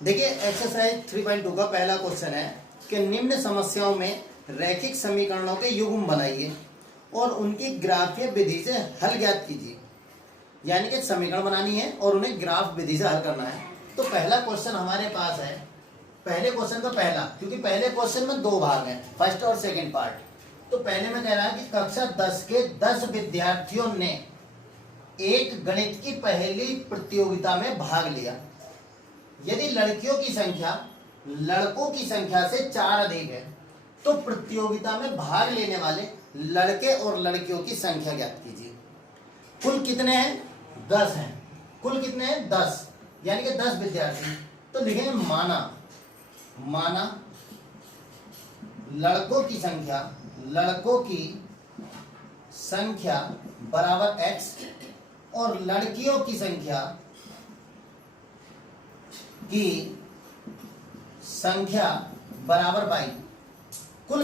देखिए एक्सरसाइज 3.2 का पहला क्वेश्चन है कि निम्न समस्याओं में रैखिक समीकरणों के युग्म बनाइए और उनकी ग्राफीय विधि से हल ज्ञात कीजिए। यानी कि समीकरण बनानी है और उन्हें ग्राफ विधि से हल करना है। तो पहला क्वेश्चन हमारे पास है, पहले क्वेश्चन का पहला, क्योंकि पहले क्वेश्चन में दो भाग हैं, फर्स्ट और सेकेंड पार्ट। तो पहले में कह रहा है कि कक्षा 10 के 10 विद्यार्थियों ने एक गणित की पहली प्रतियोगिता में भाग लिया। यदि लड़कियों की संख्या लड़कों की संख्या से 4 अधिक है तो प्रतियोगिता में भाग लेने वाले लड़के और लड़कियों की संख्या ज्ञात कीजिए। कुल कितने हैं? 10 हैं। कुल कितने हैं? 10, यानी कि 10 विद्यार्थी। तो लिखेंगे माना लड़कों की संख्या बराबर x और लड़कियों की संख्या बराबर y। कुल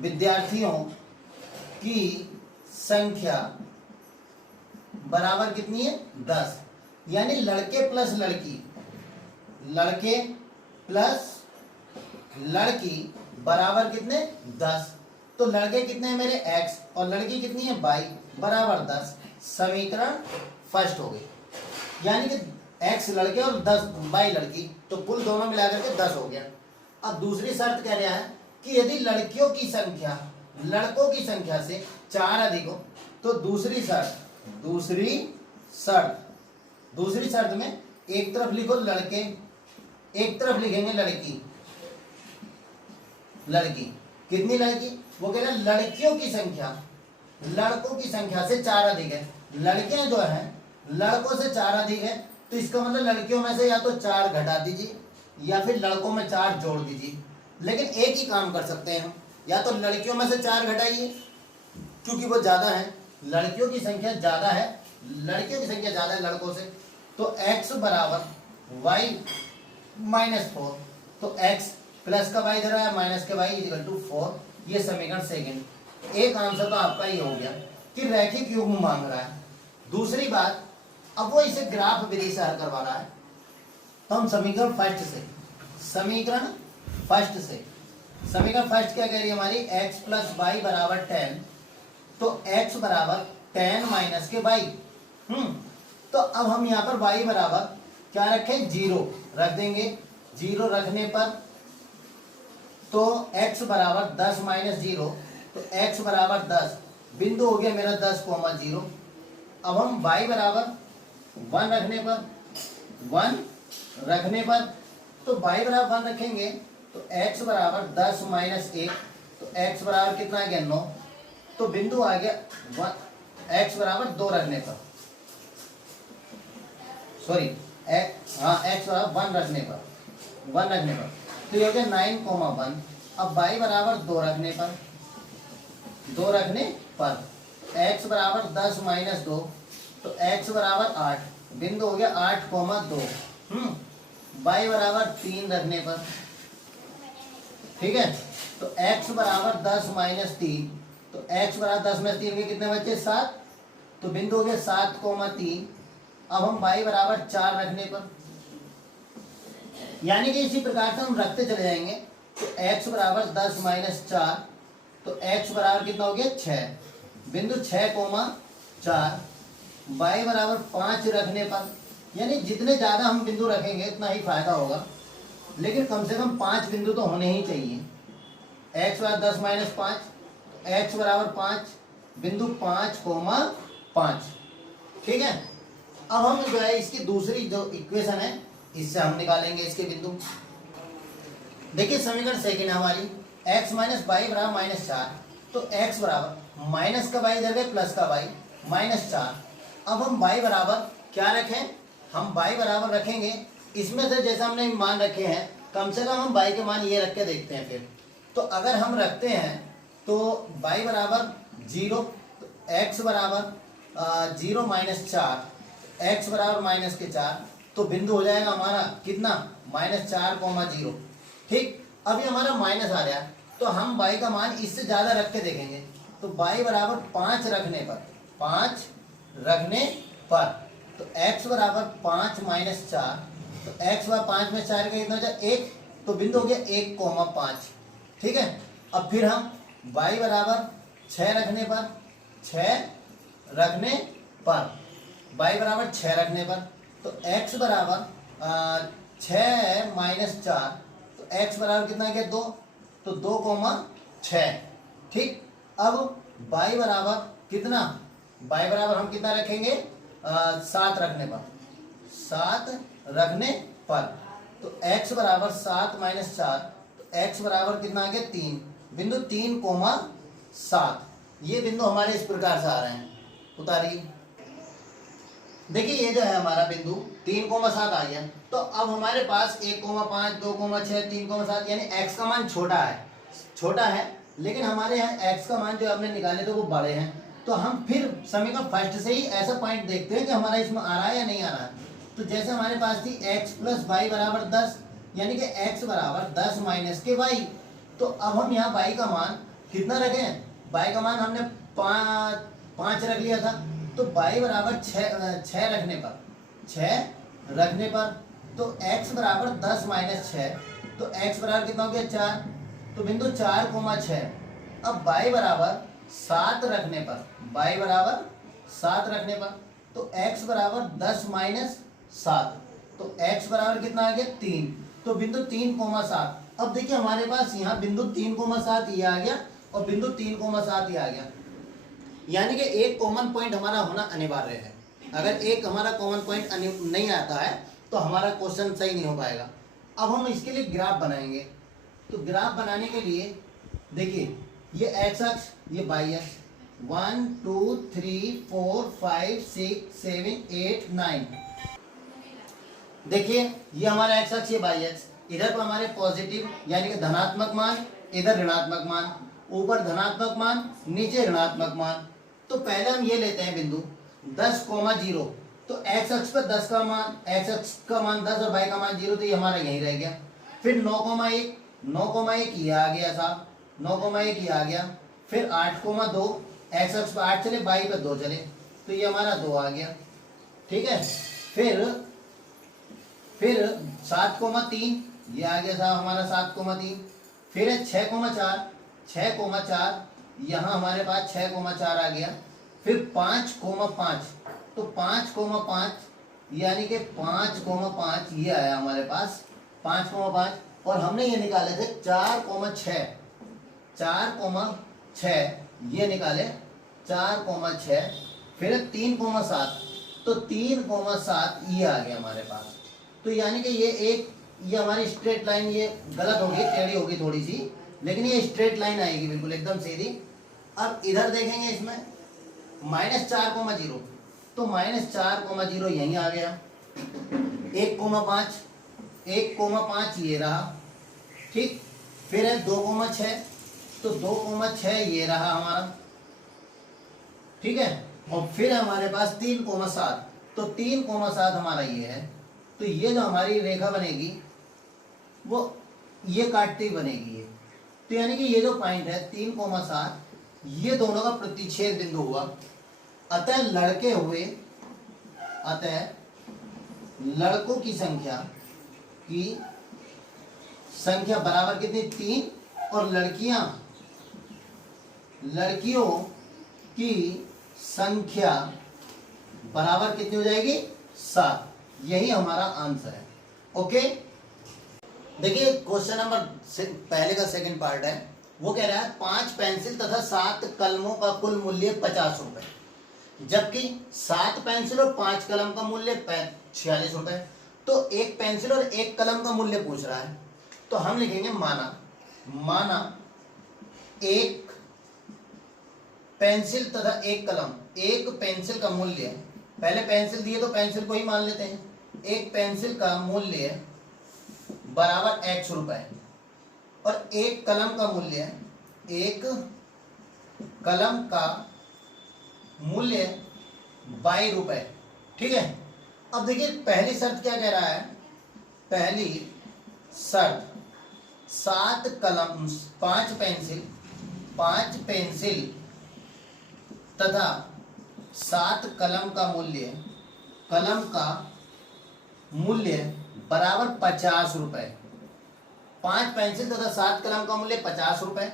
विद्यार्थियों की संख्या बराबर कितनी है? 10। यानी लड़के प्लस लड़की बराबर कितने? 10। तो लड़के कितने हैं मेरे? x और लड़की कितनी है? y बराबर 10। समीकरण फर्स्ट हो गई, यानी कि x लड़के और 10 y लड़की, तो कुल दोनों मिलाकर के 10 हो गया। अब दूसरी शर्त कह रहा है कि यदि लड़कियों की संख्या लड़कों की संख्या से 4 अधिक हो तो दूसरी शर्त में एक तरफ लिखो लड़के, एक तरफ लिखेंगे लड़की। कितनी लड़की? वो कह रहे हैं लड़कियों की संख्या लड़कों की संख्या से 4 अधिक है। लड़कियां जो है लड़कों से 4 अधिक है, तो इसका मतलब लड़कियों में से या तो 4 घटा दीजिए या फिर लड़कों में 4 जोड़ दीजिए। लेकिन एक ही काम कर सकते हैं हम, या तो लड़कियों में से 4 घटाइए क्योंकि वो ज्यादा है, लड़कियों की संख्या ज्यादा है लड़कों से, तो x बराबर y माइनस 4। तो x प्लस का y इधर आया, माइनस के y इक्वल टू 4। ये समीकरण सेकंड। एक आंसर तो आपका ये हो गया कि रैखिक युग्म मांग रहा है। दूसरी बात, अब वो इसे ग्राफ विधि से हल करवा रहा है, तो हम समीकरण फर्स्ट क्या कह रही है हमारी? x प्लस वाई बराबर 10। तो x बराबर 10 माइनस के y। तो अब हम यहाँ पर y बराबर क्या रखें? 0 रख देंगे। 0 रखने पर तो x बराबर 10 माइनस 0, तो x बराबर 10। बिंदु हो गया मेरा 10,0। अब हम y बराबर 1 रखने पर तो y बराबर 1 रखेंगे तो x बराबर 10 माइनस 1, तो x बराबर कितना आ गया? 9। तो बिंदु आ गया x बराबर 2 रखने पर, x बराबर 1 रखने पर तो ये हो गया 9,1। अब y बराबर 2 रखने पर x बराबर 10 माइनस 2, तो x बराबर 8। बिंदु हो गया 8,2। y बराबर 3 रखने पर, ठीक है, तो x बराबर 10 माइनस 3, तो x बराबर 10 माइनस 3 के कितने बच्चे? 7। तो बिंदु हो गया 7,3। अब हम y बराबर 4 रखने पर, यानी कि इसी प्रकार से हम रखते चले जाएंगे। तो x बराबर 10 माइनस 4, तो x बराबर कितना हो गया? 6। बिंदु 6,4। y बराबर 5 रखने पर, यानी जितने ज्यादा हम बिंदु रखेंगे उतना ही फायदा होगा, लेकिन कम से कम 5 बिंदु तो होने ही चाहिए। x बराबर 10 माइनस 5, x बराबर 5, बिंदु 5,5। ठीक है। अब हम जो है इसकी दूसरी जो इक्वेशन है इससे हम निकालेंगे इसके बिंदु। देखिए समीकरण सेकंड है हमारी, x माइनस वाई बराबर माइनस 4, तो x बराबर माइनस का y इधर गए प्लस का y माइनस 4। अब हम y बराबर क्या रखें? हम y बराबर रखेंगे इसमें से जैसा हमने मान रखे हैं, कम से कम हम y के मान ये रख के देखते हैं फिर। तो अगर हम रखते हैं तो y बराबर 0, तो x बराबर 0 माइनस 4, x बराबर माइनस के 4, तो बिंदु हो जाएगा हमारा कितना? माइनस 4,0। ठीक, अभी हमारा माइनस आ गया तो हम y का मान इससे ज्यादा रख के देखेंगे। तो y बराबर 5 रखने पर, 5 रखने पर। तो x बराबर 5 माइनस 4, तो x बराबर 5 में 4 का कितना हो जाए 1, तो बिंदु हो गया 1,5। ठीक है। अब फिर हम y बराबर 6 रखने पर, 6 रखने पर, y बराबर 6 रखने पर, तो x बराबर 6 माइनस 4, तो x बराबर कितना गया 2, तो 2,6। ठीक। अब y बराबर कितना, y बराबर हम कितना रखेंगे 7 रखने पर, 7 रखने पर, तो x बराबर 7 माइनस 4, तो x बराबर कितना आ गया 3, बिंदु 3,7। ये बिंदु हमारे इस प्रकार से आ रहे हैं, उतारिए। देखिए ये जो है हमारा बिंदु 3,7 आ गया। तो अब हमारे पास 1,5, 2,6, 3,7 यानी x का मान छोटा है, लेकिन हमारे यहाँ x का मान जो हमने निकाले थे वो बड़े हैं। तो हम फिर समीकरण फर्स्ट से ही ऐसा पॉइंट देखते हैं कि हमारा इसमें आ रहा है या नहीं आ रहा है। तो जैसे हमारे पास थी x प्लस वाई बराबर 10, यानी कि x बराबर 10 माइनस के y। तो अब हम यहाँ y का मान कितना रखें, y का मान हमने 5 रख लिया था, तो y बराबर 6 रखने पर, 6 रखने पर, तो x बराबर 10 माइनस 6, तो x बराबर कितना हो गया 4, तो बिंदु 4,6। अब y बराबर 7 रखने पर, y बराबर 7 रखने पर, तो x बराबर 10 माइनस 7, तो x बराबर कितना आ गया 3, तो बिंदु 3,7। अब देखिए हमारे पास यहाँ बिंदु 3,7 ये आ गया और बिंदु 3,7 ये आ गया, यानी कि एक कॉमन पॉइंट हमारा होना अनिवार्य है। अगर एक हमारा कॉमन पॉइंट नहीं आता है तो हमारा क्वेश्चन सही नहीं हो पाएगा। अब हम इसके लिए ग्राफ बनाएंगे। तो ग्राफ बनाने के लिए देखिए ये एक्स अक्ष, ये वाई अक्ष, 1 2 3 4 5 6 7 8 9। देखिए ये हमारा एक्स अक्ष, ये वाई अक्ष, इधर पर हमारे पॉजिटिव यानी कि धनात्मक मान, इधर ऋणात्मक मान, ऊपर धनात्मक मान, नीचे ऋणात्मक मान। तो पहले हम ये लेते हैं बिंदु 10,0, तो एक्स अक्ष पर 10 का मान, एक्स अक्ष का मान 10 और वाई का मान 0, तो ये हमारा यहीं रह गया। फिर 9,1 ये आ गया साहब, 9,1 ये आ गया। फिर 8,2, एक्स अक्ष पर 8 चले, वाई पर 2 चले, तो ये हमारा 2 आ गया। ठीक है। फिर 7,3 ये आ गया साहब हमारा 7,3। फिर है 6,4 यहाँ हमारे पास 6,4 आ गया। फिर 5,5, तो 5,5 यानी कि 5,5 ये आया हमारे पास, 5,5। और हमने ये निकाले थे 4,6 ये निकाले 4,6। फिर 3,7, तो 3,7 ये आ गया हमारे पास। तो यानी कि ये हमारी स्ट्रेट लाइन, ये गलत होगी, टेढ़ी होगी थोड़ी सी, लेकिन ये स्ट्रेट लाइन आएगी बिल्कुल एकदम सीधी। अब इधर देखेंगे इसमें -4,0, तो -4,0 यहीं आ गया। 1,5 ये रहा। ठीक। फिर है 2,6, तो 2,6 ये रहा हमारा। ठीक है। और फिर हमारे पास 3,7, तो 3,7 हमारा ये है। तो ये जो हमारी रेखा बनेगी वो ये काटती बनेगी ये। तो यानी कि ये जो पॉइंट है 3,7, ये दोनों का प्रतिच्छेद बिंदु हुआ। अतः लड़कों की संख्या बराबर कितनी 3, और लड़कियों की संख्या बराबर कितनी हो जाएगी 7। यही हमारा आंसर है। ओके। देखिए क्वेश्चन नंबर पहले का सेकंड पार्ट है, वो कह रहा है 5 पेंसिल तथा 7 कलमों का कुल मूल्य 50 रुपए, जबकि 7 पेंसिल और 5 कलम का मूल्य 46 रुपए। तो एक पेंसिल और एक कलम का मूल्य पूछ रहा है, तो हम लिखेंगे माना एक पेंसिल तथा एक कलम, एक पेंसिल का मूल्य, पहले पेंसिल दिए तो पेंसिल को ही मान लेते हैं, एक पेंसिल का मूल्य बराबर x रुपए, और एक कलम का मूल्य y रुपए। ठीक है। अब देखिए पहली शर्त क्या कह रहा है, पहली शर्त 7 कलम 5 पेंसिल तथा 7 कलम का मूल्य बराबर 50 रुपए। 5 पेंसिल तथा 7 कलम का मूल्य 50 रुपए।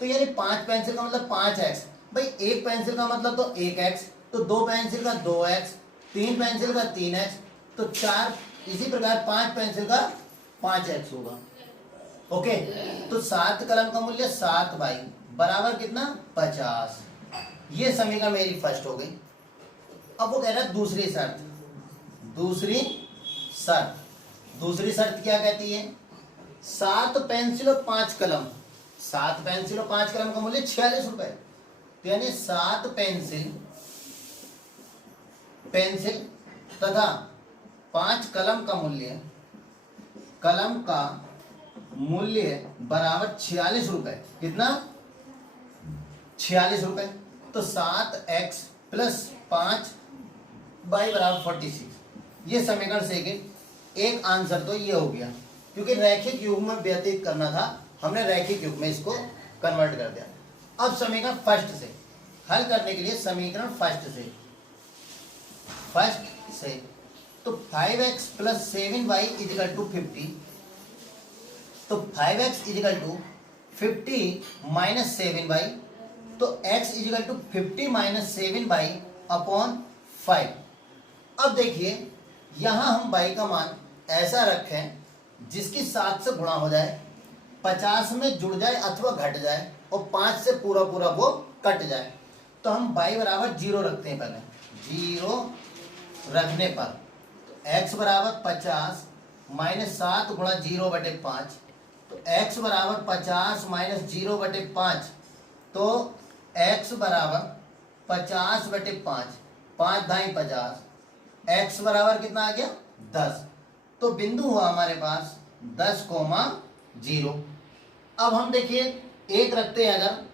तो यानी 5 पेंसिल का मतलब 5x। भाई एक पेंसिल का मतलब तो 1x, तो 2 पेंसिल का 2x, 3 पेंसिल का 3x, तो 4, इसी प्रकार 5 पेंसिल का 5x होगा। ओके, तो 7 कलम का मूल्य 7 बाई बराबर कितना 50। ये समीकरण मेरी फर्स्ट हो गई। अब वो कह रहा है दूसरी शर्त। दूसरी शर्त क्या कहती है? 7 पेंसिल और 5 कलम, 7 पेंसिल और 5 कलम का मूल्य 46 रुपए। तो यानी 7 पेंसिल तथा 5 कलम का मूल्य बराबर 46 रुपए। कितना? 46 रुपए। तो 7x प्लस 5 बाई बराबर 46। ये समीकरण सेकंड। एक आंसर तो ये हो गया, क्योंकि रैखिक युग में व्यतीत करना था, हमने रैखिक युग में इसको कन्वर्ट कर दिया। अब समीकरण फर्स्ट से हल करने के लिए समीकरण फर्स्ट से तो 5x plus 7y is equal to 50। तो 5x is equal to 50 minus 7y, तो x is equal to 50 minus 7y upon 5। अब देखिए यहां हम y का मान ऐसा रखें जिसकी 7 से गुणा हो जाए, 50 में जुड़ जाए अथवा घट जाए, और 5 से पूरा वो कट जाए। तो हम y बराबर 0 रखते हैं। पहले 0 रखने पर तो x बराबर 50 माइनस 7 गुणा 0 बटे 5, तो x बराबर 50 माइनस 0 बटे 5, तो x बराबर 50 बटे 5, 5 ढाई 50, x बराबर कितना आ गया 10। तो बिंदु हुआ हमारे पास 10,0। अब हम देखिए एक रखते हैं, अगर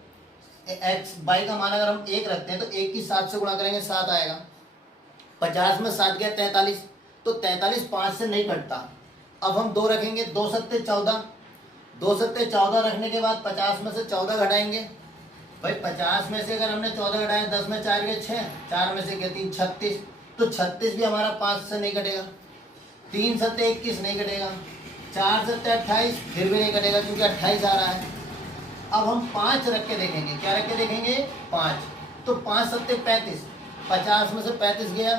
x y का मान अगर हम 1 रखते हैं तो 1 की 7 से गुणा करेंगे 7 आएगा। 50 में 7 गया 43, तो 43 5 से नहीं कटता। अब हम 2 रखेंगे, 2 सत्ते 14, 2 सत्ते 14 रखने के बाद 50 में से 14 घटाएंगे। भाई 50 में से अगर हमने 14 घटाए, 10 में 4 गए 6, 4 में से गए 3 36, तो 36 भी हमारा 5 से नहीं कटेगा। 3 सत्ते 21 नहीं कटेगा, 4 सत्ते 28 फिर भी नहीं कटेगा क्योंकि 28 आ रहा है। अब हम 5 रख के देखेंगे, क्या रख के देखेंगे 5, तो 5 सत्ते 35, 50 में से 35 गया,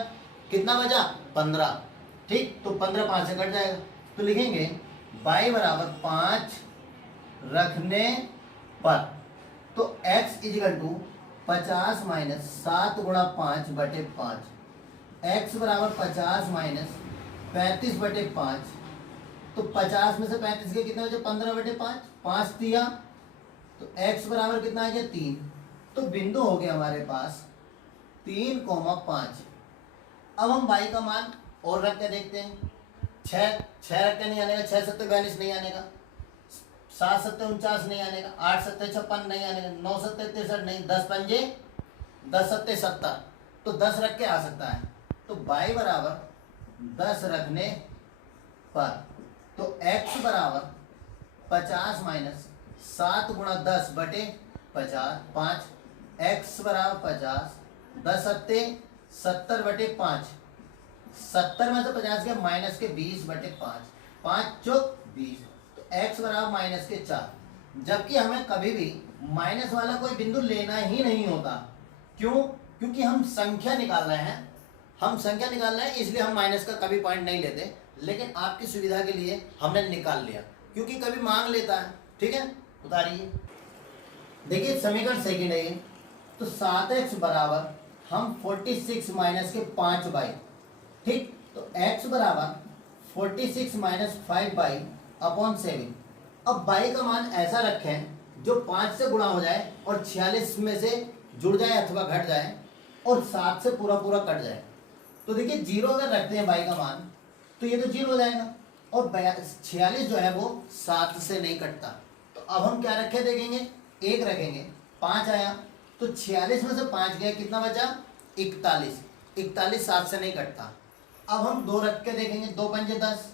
कितना बचा 15। ठीक, तो 15 5 से कट जाएगा, तो लिखेंगे y बराबर 5 रखने पर, तो x इजिकल टू 50 माइनस 7 गुणा 5 बटे 5, x बराबर 50 माइनस 35 बटे 5, तो 50 में से 35 के कितने बचे 15 बटे 5, 5 दिया, तो x बराबर कितना आ गया 3। तो बिंदु हो गया हमारे पास 3,5। अब हम y का मान और रख के देखते हैं। 6 रख के नहीं आने का, 6 सत्ते 42 नहीं आने का, 7 सत्ते 49 नहीं आने का, 8 सत्ते 56 नहीं आने का, 9 सत्ते 63 नहीं, 10 पंजे 10 सत्ते 70, तो 10 रख के आ सकता है। तो y बराबर 10 रखने पर, तो x बराबर 50 माइनस 7 गुणा 10 बटे 5, x बराबर 50, 10 सत्ते 70 बटे 5, 70 में से 50 के माइनस के 20 बटे 5, 5 चौक 20, तो x बराबर माइनस के 4। जबकि हमें कभी भी माइनस वाला कोई बिंदु लेना ही नहीं होता। क्यों? क्योंकि हम संख्या निकाल रहे हैं, इसलिए हम माइनस का कभी पॉइंट नहीं लेते। लेकिन आपकी सुविधा के लिए हमने निकाल लिया, क्योंकि कभी मांग लेता है। ठीक है, उतारिए। देखिए समीकरण सेकंड है ये। तो 7x बराबर हम 46 माइनस के 5 बाई, ठीक, तो x बराबर 46 माइनस 5 बाई अपॉन 7। अब बाई का मान ऐसा रखें जो 5 से गुणा हो जाए और 46 में से जुड़ जाए अथवा घट जाए और 7 से पूरा कट जाए। तो देखिए 0 अगर रखते हैं बाई का मान, तो ये तो 0 हो जाएगा, और 46 जो है वो 7 से नहीं कटता। तो अब हम क्या रखे देखेंगे, 1 रखेंगे, 5 आया, तो 46 में से 5 गया, कितना बचा 41, 41 7 से नहीं कटता। अब हम 2 रख के देखेंगे, 2 पंजे 10,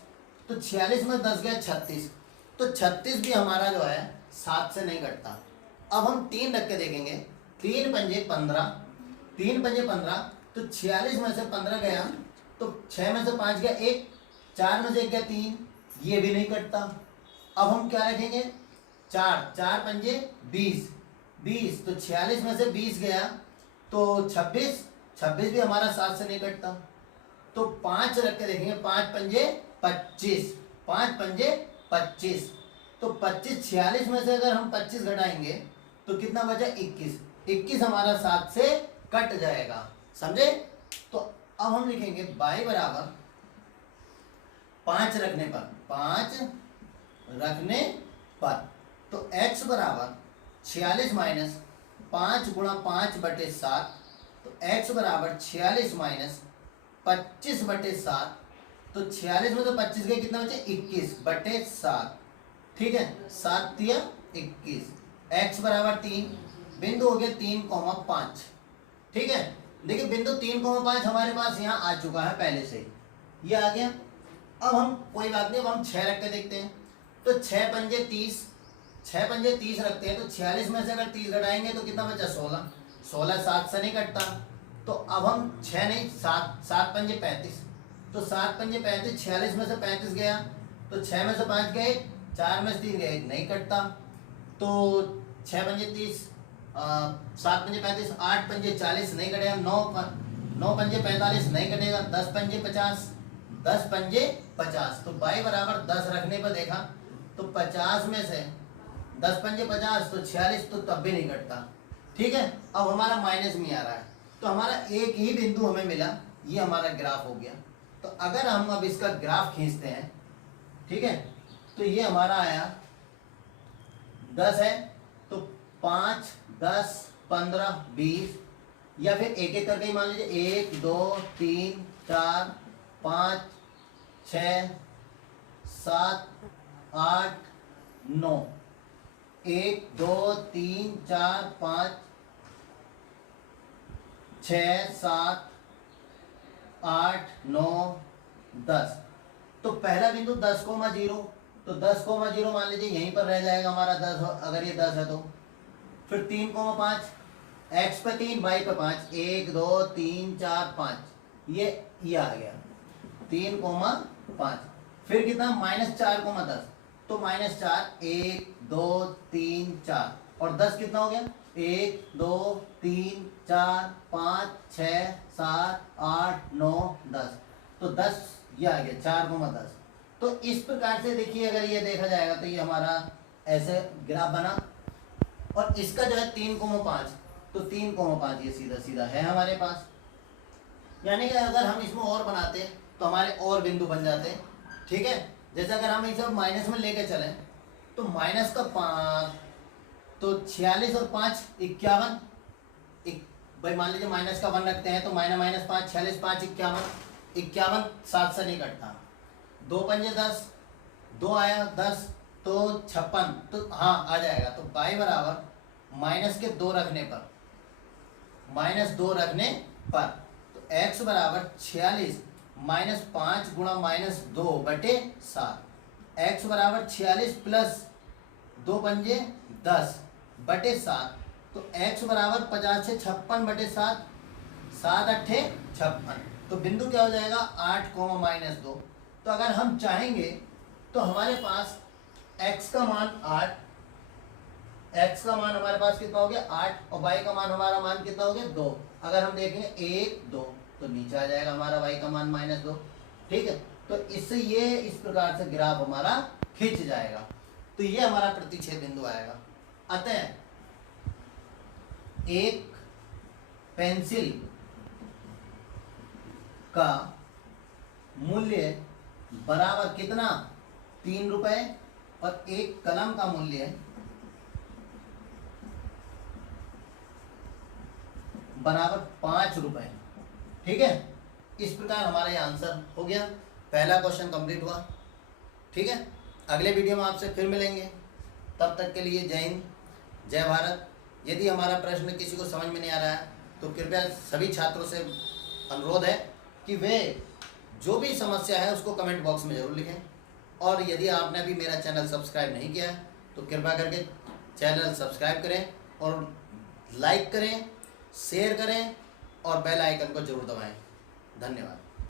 तो 46 में 10 गया 36, तो 36 भी हमारा जो है 7 से नहीं कटता। अब हम 3 रख के देखेंगे, 3 पंजे 15, 3 पंजे 15, तो 46 में से 15 गया तो 6 में से 5 गया 1, 4 में से 1 गया 3, ये भी नहीं कटता। अब हम क्या रखेंगे, 4, 4 पंजे 20, 20 तो 46 में से 20 गया तो 26, 26 भी हमारा 7 से नहीं कटता। तो 5 रख के देखेंगे, 5 पंजे 25, 5 पंजे 25, तो 25, 46 में से अगर हम 25 घटाएंगे तो कितना बचा, 21, 21 हमारा 7 से कट जाएगा, समझे। तो अब हम लिखेंगे y बराबर 5 रखने पर, 5 रखने पर, तो x बराबर 46 माइनस 5 गुणा 5 बटे 7, तो x बराबर 46 माइनस 25 बटे 7, तो 46 में तो 25 गए, कितना बचे 21 बटे 7, ठीक है, 7 तिया 21, x बराबर 3, बिंदु हो गया 3,5, ठीक है। देखिए बिंदु 3,5 हमारे पास यहाँ आ चुका है पहले से ही, ये आ गया। अब हम कोई बात नहीं, अब हम 6 रख के देखते हैं, तो 6 पंजे 30, 6 पंजे 30 रखते हैं, तो 46 में से अगर 30 घटाएंगे तो कितना बचा 16, 16 7 से नहीं कटता। तो अब हम 6 नहीं 7, 7 पंजे 35, तो 7 पंजे 35, 46 में से 35 गया तो 6 में से 5 गए, 4 में से 3 गए, नहीं कटता। तो 6 पंजे 30, 7 पंजे 35, 8 पंजे 40 नहीं कटेगा, 9 पंजे 45 नहीं कटेगा, 10 पंजे 50, 10 पंजे 50, तो y बराबर 10 रखने पर देखा तो 50 में से 10 पंजे 50 तो 46, तो तब भी नहीं कटता, ठीक है। अब हमारा माइनस में आ रहा है, तो हमारा एक ही बिंदु हमें मिला, ये हमारा ग्राफ हो गया। तो अगर हम अब इसका ग्राफ खींचते हैं, ठीक है, तो ये हमारा आया 10 है, तो 5, 10, 15, 20, या फिर एक एक करके ही मान लीजिए 1 2 3 4 5 6 7 8 9, 1 2 3 4 5 6 7 8 9 10, तो पहला बिंदु 10,0, तो 10,0 मान लीजिए यहीं पर रह जाएगा हमारा 10, अगर ये 10 है तो। फिर 3,5, x पे 3 y पे 5, 1 2 3 4 5, ये आ गया 3,5। फिर कितना, -4,10, तो -4 1 2 3 4, और 10 कितना हो गया, 1 2 3 4 5 6 7 8 9 10, तो 10 ये आ गया 4,10। तो इस प्रकार से देखिए, अगर ये देखा जाएगा तो ये हमारा ऐसे ग्राफ बना, और इसका जो है 3,5, तो 3,5 ये सीधा सीधा है हमारे पास। यानी कि अगर हम इसमें और बनाते तो हमारे और बिंदु बन जाते, ठीक है। जैसे अगर हम इसे माइनस में लेके चलें तो माइनस का 5, तो 46 और 5 51, भाई मान लीजिए माइनस का 1 रखते हैं, तो -5 46 5 51, 51 7 से नहीं कटता। 2 पंजे 10, 2 आया 10, तो 56, तो हाँ आ जाएगा। तो y बराबर -2 रखने पर, -2 रखने पर, तो x बराबर 46 -5 गुणा -2 बटे 7, x बराबर 46 प्लस 2 पंजे 10 बटे 7, तो x बराबर 50 से 56 बटे 7, 7 अट्ठे 56, तो बिंदु क्या हो जाएगा 8, -2। तो अगर हम चाहेंगे तो हमारे पास x का मान 8, x का मान हमारे पास कितना हो गया 8, और y का मान हमारा मान कितना हो गया 2। अगर हम देखेंगे 1 2, तो नीचे आ जाएगा हमारा y का मान -2, ठीक है। तो इससे ये इस प्रकार से ग्राफ हमारा खिंच जाएगा, तो ये हमारा प्रतिच्छेद बिंदु आएगा। अतः एक पेंसिल का मूल्य बराबर कितना 3 रुपए, और एक कलम का मूल्य बराबर 5 रुपए, ठीक है। इस प्रकार हमारा ये आंसर हो गया, पहला क्वेश्चन कंप्लीट हुआ, ठीक है। अगले वीडियो में आपसे फिर मिलेंगे, तब तक के लिए जय हिंद जय भारत। यदि हमारा प्रश्न किसी को समझ में नहीं आ रहा है तो कृपया सभी छात्रों से अनुरोध है कि वे जो भी समस्या है उसको कमेंट बॉक्स में ज़रूर लिखें, और यदि आपने अभी मेरा चैनल सब्सक्राइब नहीं किया है तो कृपया करके चैनल सब्सक्राइब करें, और लाइक करें, शेयर करें, और बेल आइकन को जरूर दबाएं। धन्यवाद।